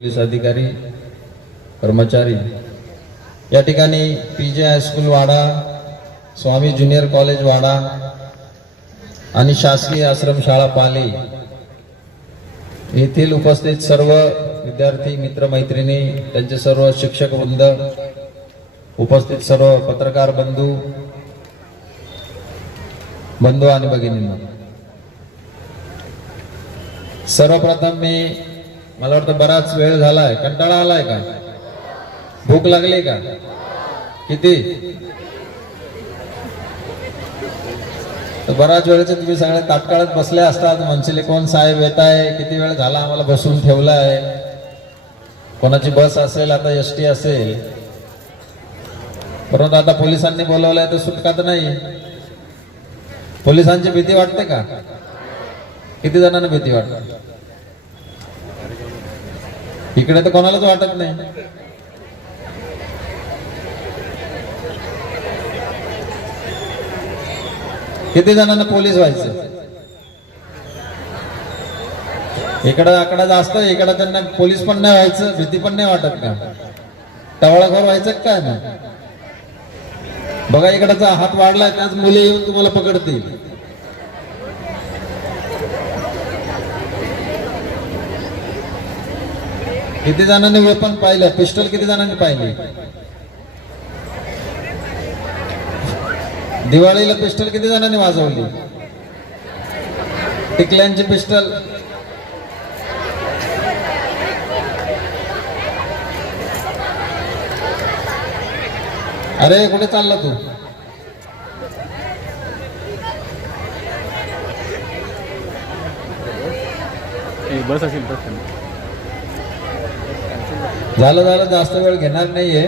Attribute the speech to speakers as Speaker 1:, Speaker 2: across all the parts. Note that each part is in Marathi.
Speaker 1: पोलीस अधिकारी कर्मचारी या ठिकाणी P J high school Wada Swami junior college Wada आणि शासकीय आश्रमशाळा पाली येथील उपस्थित सर्व विद्यार्थी मित्रमैत्रिणी त्यांचे सर्व शिक्षक वृंद उपस्थित सर्व पत्रकार बंधू बंधू आणि भगिनींना सर्वप्रथम मी मला वाटतं बराच वेळ झालाय. कंटाळा आलाय का? भूक लागली का? किती? तर बराच वेळेचे तुम्ही सगळे ताटकाळत बसले असतात. मनशिले कोण साहेब येत आहे? किती वेळ झाला आम्हाला बसून ठेवलाय? कोणाची बस असेल आता एस टी असेल. परंतु आता पोलिसांनी बोलवलंय तर सुटका तर नाही. पोलिसांची भीती वाटते का? किती जणांना भीती वाटते? इकडे तर कोणालाच वाटत नाही. किती जणांना पोलीस व्हायचं? इकडं आकडा जास्त इकडं त्यांना पोलीस पण नाही व्हायचं भीती पण नाही वाटत का? टवळाखोर व्हायचं काय ना बघा इकडचा हात वाढलाय त्याच मुली येऊन तुम्हाला पकडतील. किती जणांनी वेपन पाहिलं? पिस्टल किती जणांनी पाहिली? दिवाळीला पिस्टल किती जणांनी वाजवली? टिकल्यांची पिस्टल अरे कुठे चालला तू?
Speaker 2: बस असेल बस
Speaker 1: झालं झालं जास्त वेळ घेणार नाहीये.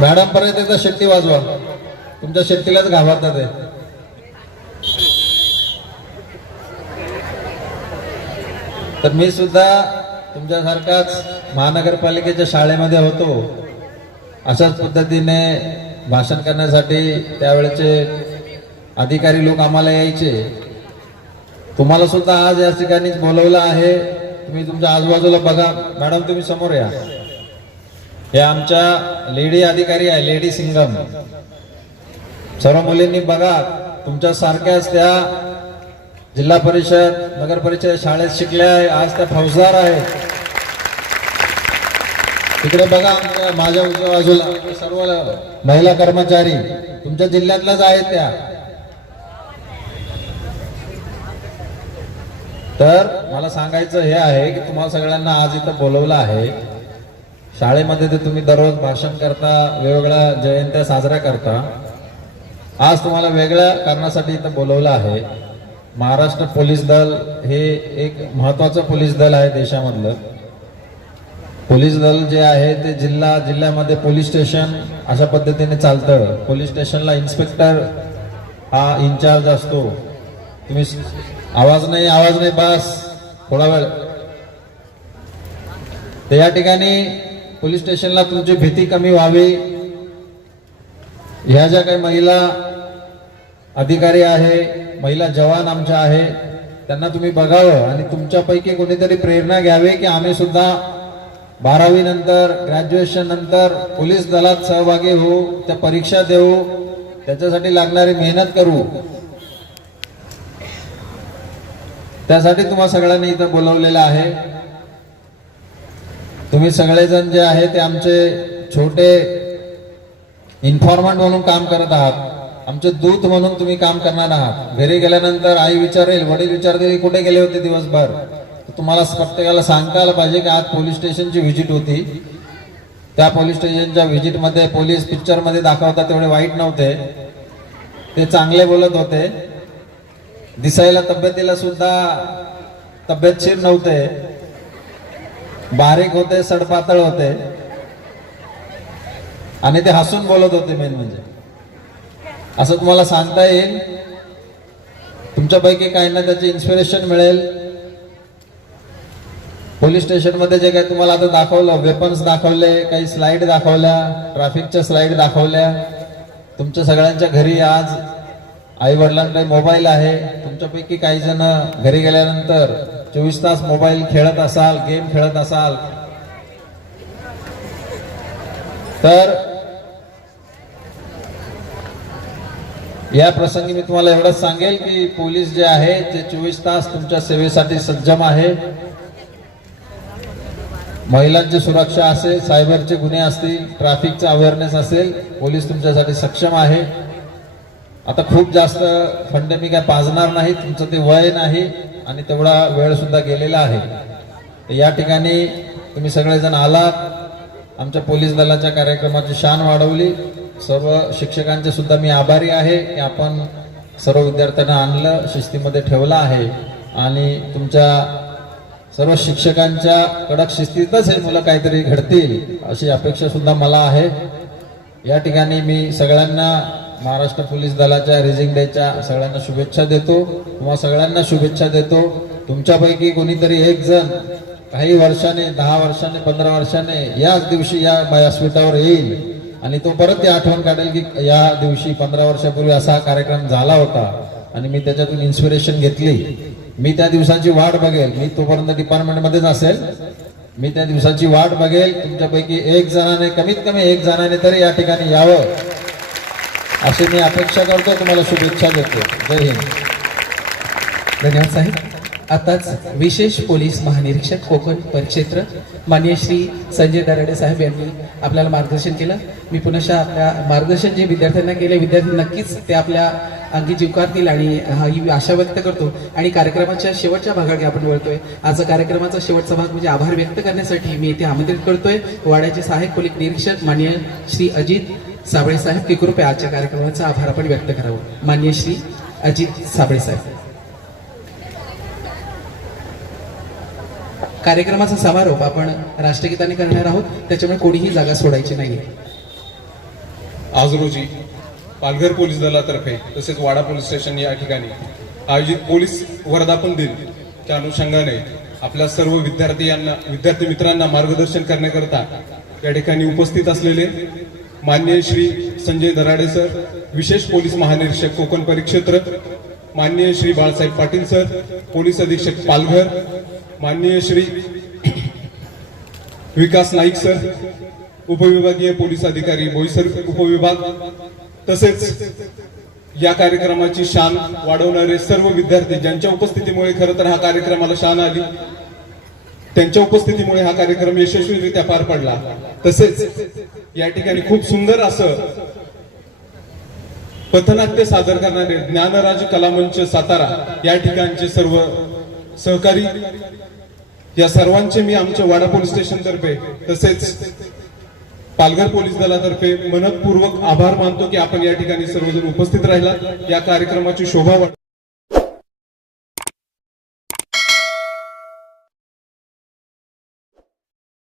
Speaker 1: मॅडम पर्यंत एकदा शेट्टी वाजवा. तुमच्या शेट्टीलाच घाबरतात आहे तर मी सुद्धा तुमच्यासारखाच महानगरपालिकेच्या शाळेमध्ये होतो. अशाच पद्धतीने भाषण करण्यासाठी त्यावेळेचे अधिकारी लोक आम्हाला यायचे. तुम्हाला सुद्धा आज या ठिकाणी बोलवलं आहे. तुम्ही तुमच्या आजूबाजूला बघा. मॅडम तुम्ही समोर या. हे आमच्या लेडी अधिकारी आहे लेडी सिंगम सर्व मुलींनी बघा तुमच्या सारख्याच त्या जिल्हा परिषद नगर परिषद शाळेत शिकल्या आहे. आज त्या फौजदार आहेत. तिकडे बघा आमच्या माझ्या उजव्या बाजूला सर्व महिला कर्मचारी. तुमच्या जिल्ह्यातल्याच आहेत त्या. तर मला सांगायचं हे आहे की तुम्हाला सगळ्यांना आज इथं बोलवलं आहे. शाळेमध्ये ते तुम्ही दररोज भाषण करता वेगवेगळ्या जयंत्या साजऱ्या करता. आज तुम्हाला वेगळ्या कारणासाठी इथं बोलवलं आहे. महाराष्ट्र पोलीस दल हे एक महत्वाचं पोलीस दल आहे देशामधलं. पोलीस दल जे आहे ते जिल्हा जिल्ह्यामध्ये पोलीस स्टेशन अशा पद्धतीने चालतं. पोलीस स्टेशनला इन्स्पेक्टर हा इन्चार्ज असतो. तुम्ही आवाज नाही आवाज नाही बस थोडा वेळ. तर या ठिकाणी पोलीस स्टेशनला तुमची भीती कमी व्हावी. ह्या ज्या काही महिला अधिकारी आहे महिला जवान आमच्या आहे त्यांना तुम्ही बघावं आणि तुमच्यापैकी कोणीतरी प्रेरणा घ्यावी की आम्ही सुद्धा बारावी नंतर ग्रॅज्युएशन नंतर पोलीस दलात सहभागी होऊ त्या परीक्षा देऊ त्याच्यासाठी लागणारी मेहनत करू. त्यासाठी तुम्हा सगळ्यांनी इथं बोलवलेलं आहे. तुम्ही सगळेजण जे आहे ते आमचे छोटे इन्फॉर्मंट म्हणून काम करत आहात. आमचे दूत म्हणून तुम्ही काम करणार आहात. घरी गेल्यानंतर आई विचारेल वडील विचारतील कुठे गेले होते दिवसभर? तुम्हाला प्रत्येकाला सांगता पाहिजे की आज पोलीस स्टेशनची व्हिजिट होती. त्या पोलीस स्टेशनच्या व्हिजिटमध्ये पोलीस पिक्चरमध्ये दाखवतात तेवढे वाईट नव्हते. ते चांगले बोलत होते. दिसायला तब्येतीला सुद्धा तब्येतशीर नव्हते. बारीक होते सडपातळ होते. आणि ते हसून बोलत होते मेन म्हणजे. असं तुम्हाला सांगता येईल. तुमच्यापैकी काहींना त्याचे इन्स्पिरेशन मिळेल. पोलीस स्टेशनमध्ये जे काही तुम्हाला आता दाखवलं वेपन्स दाखवले काही स्लाईड दाखवल्या ट्रॅफिकच्या स्लाईड दाखवल्या. तुमच्या सगळ्यांच्या घरी आज आई वडिलांकडे मोबाईल आहे. तुमच्यापैकी काही जण घरी गेल्यानंतर चोवीस तास मोबाईल खेळत असाल गेम खेळत असाल. तर या प्रसंगी मी तुम्हाला एवढंच सांगेल की पोलीस जे आहे ते चोवीस तास तुमच्या सेवेसाठी सज्जम आहे. महिलांची सुरक्षा असेल सायबरचे गुन्हे असतील ट्रॅफिकचा अवेअरनेस असेल पोलीस तुमच्यासाठी सक्षम आहे. आता खूप जास्त फंड मी काय पाजणार नाही तुमचं ते वय नाही आणि तेवढा वेळ सुद्धा गेलेला आहे. तर या ठिकाणी तुम्ही सगळेजण आलात आमच्या पोलीस दलाच्या कार्यक्रमाची शान वाढवली. सर्व शिक्षकांचे सुद्धा मी आभारी आहे की आपण सर्व विद्यार्थ्यांना आणलं शिस्तीमध्ये ठेवलं आहे. आणि तुमच्या सर्व शिक्षकांच्या कडक शिस्तीतच हे मुलं काहीतरी घडतील अशी अपेक्षा सुद्धा मला आहे. या ठिकाणी मी सगळ्यांना महाराष्ट्र पोलीस दलाच्या रेझिंग डेच्या सगळ्यांना शुभेच्छा देतो. किंवा सगळ्यांना शुभेच्छा देतो. तुमच्यापैकी कोणीतरी एक जण काही वर्षाने दहा वर्षाने पंधरा वर्षाने याच दिवशी या व्यासपीठावर येईल. आणि तो परत ती आठवण काढेल की या दिवशी पंधरा वर्षापूर्वी असा हा कार्यक्रम झाला होता. आणि मी त्याच्यातून इन्स्पिरेशन घेतली. मी त्या दिवसाची वाट बघेल. मी तोपर्यंत डिपार्टमेंटमध्येच असेल. मी त्या दिवसाची वाट बघेल. तुमच्यापैकी एक जणाने कमीत कमी एक जणाने तरी या ठिकाणी यावं. अशी मी अपेक्षा करतो तुम्हाला शुभेच्छा देतो. जय हिंद.
Speaker 3: धन्यवाद साहेब. आताच विशेष पोलीस महानिरीक्षक कोकण परिक्षेत्र मान्य श्री संजय दराडे साहेब यांनी आपल्याला मार्गदर्शन केलं. मी पुनश्च आपल्या मार्गदर्शन जे विद्यार्थ्यांना केले विद्यार्थी नक्कीच ते आपल्या अंगी जीवकारतील आणि हा ही आशा व्यक्त करतो. आणि कार्यक्रमाच्या शेवटच्या भागाकडे आपण वळतोय. आजचा कार्यक्रमाचा शेवटचा भाग म्हणजे आभार व्यक्त करण्यासाठी मी इथे आमंत्रित करतोय. वाड्याचे सहाय्यक पोलीस निरीक्षक मान्य श्री अजित साबळे साहेब की कृपया आजच्या कार्यक्रमाचा आभार आपण व्यक्त करावं. मान्य श्री अजित साबळे साहेब. कार्यक्रमाचा समारोप आपण राष्ट्रगीताने करणार आहोत. त्याच्यामुळे कोणीही जागा सोडायची नाहीये.
Speaker 4: आज रोजी पालघर पोलीस दलातर्फे तसेच वाडा पोलीस स्टेशन या ठिकाणी आयोजित पोलीस वर्धापन दिन त्या अनुषंगाने आपल्या सर्व विद्यार्थी यांना विद्यार्थी मित्रांना मार्गदर्शन करण्याकरता या ठिकाणी उपस्थित असलेले मान्य श्री संजय दराडे सर विशेष पोलीस महानिरीक्षक कोकण परिक्षेत्र माननीय श्री बाळासाहेब पाटील सर पोलीस अधीक्षक पालघर माननीय श्री विकास नाईक सर उपविभागीय पोलीस अधिकारी बोईसर उपविभाग तसेच या कार्यक्रमाची शान वाढवणारे सर्व विद्यार्थी ज्यांच्या उपस्थितीमुळे खरं तर हा कार्यक्रमाला शान आली. त्यांच्या उपस्थितीमुळे हा कार्यक्रम यशस्वीरित्या पार पडला. तसेच या ठिकाणी खूप सुंदर असं पथनाट्य सादर करणारे ज्ञानराज कलामंच सातारा या ठिकाणचे सर्व सहकारी या सर्वांचे मी आमच्या वाडा पोलीस स्टेशन तर्फे तसेच पालघर पोलीस दलातर्फे मनपूर्वक आभार मानतो की आपण या ठिकाणी सर्वजण उपस्थित राहिला या कार्यक्रमाची शोभा वाढ